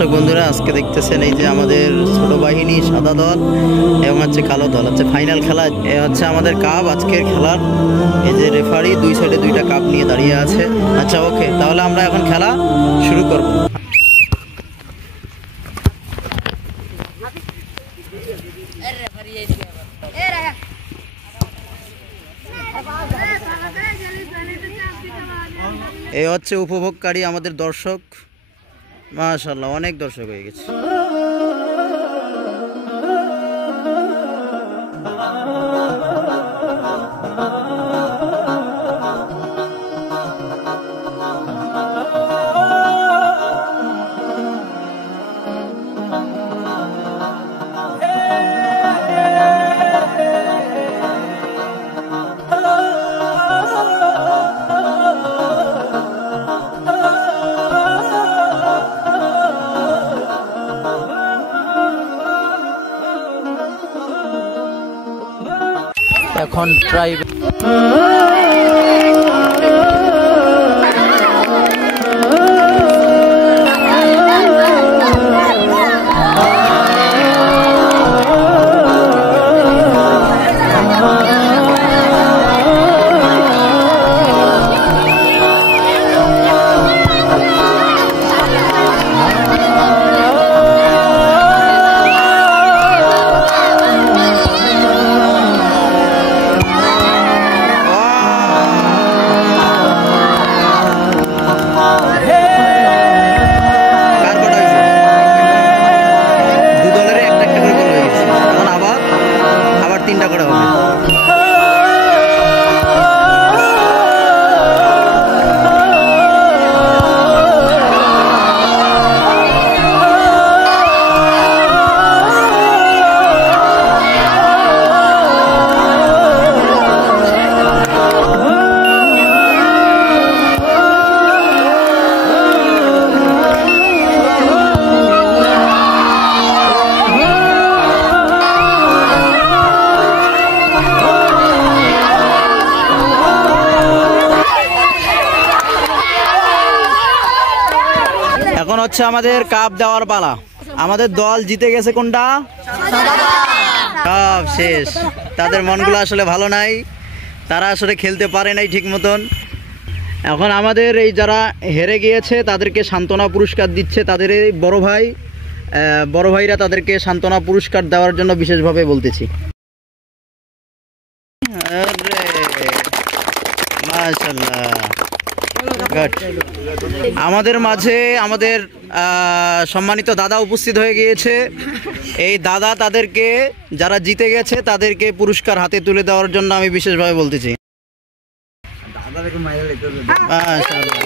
দর্শক বন্ধুরা, আজকে দেখতেছেন এই যে আমাদের ছোট বাহিনী সাদা দল এবং হচ্ছে কালো দল হচ্ছে ফাইনাল খেলা। এ হচ্ছে আমাদের কাপ আজকের খেলার। এই যে রেফারি দুই সাইডে দুইটা কাপ নিয়ে দাঁড়িয়ে আছে। আচ্ছা ওকে, তাহলে আমরা এখন খেলা শুরু করব। এই হচ্ছে উপভোগকারী আমাদের দর্শক। মাশাআল্লাহ, অনেক দর্শক হয়ে গেছে। এখন ট্রাই হচ্ছে আমাদের কাপ দেওয়ার পালা। আমাদের দল জিতে গেছে কোনটা? কাপ শেষ। তাদের মনগুলো আসলে ভালো নাই, তারা আসলে খেলতে পারে নাই ঠিক মতন। এখন আমাদের এই যারা হেরে গিয়েছে তাদেরকে সান্ত্বনা পুরস্কার দিচ্ছে তাদের এই বড় ভাইরা তাদেরকে সান্ত্বনা পুরস্কার দেওয়ার জন্য বিশেষভাবে বলতেছি। মাশাআল্লাহ, আমাদের মাঝে আমাদের সম্মানিত দাদা উপস্থিত হয়ে গিয়েছে। এই দাদা তাদেরকে যারা জিতে গেছে তাদেরকে পুরস্কার হাতে তুলে দেওয়ার জন্য আমি বিশেষভাবে বলতেছি। মাশাআল্লাহ।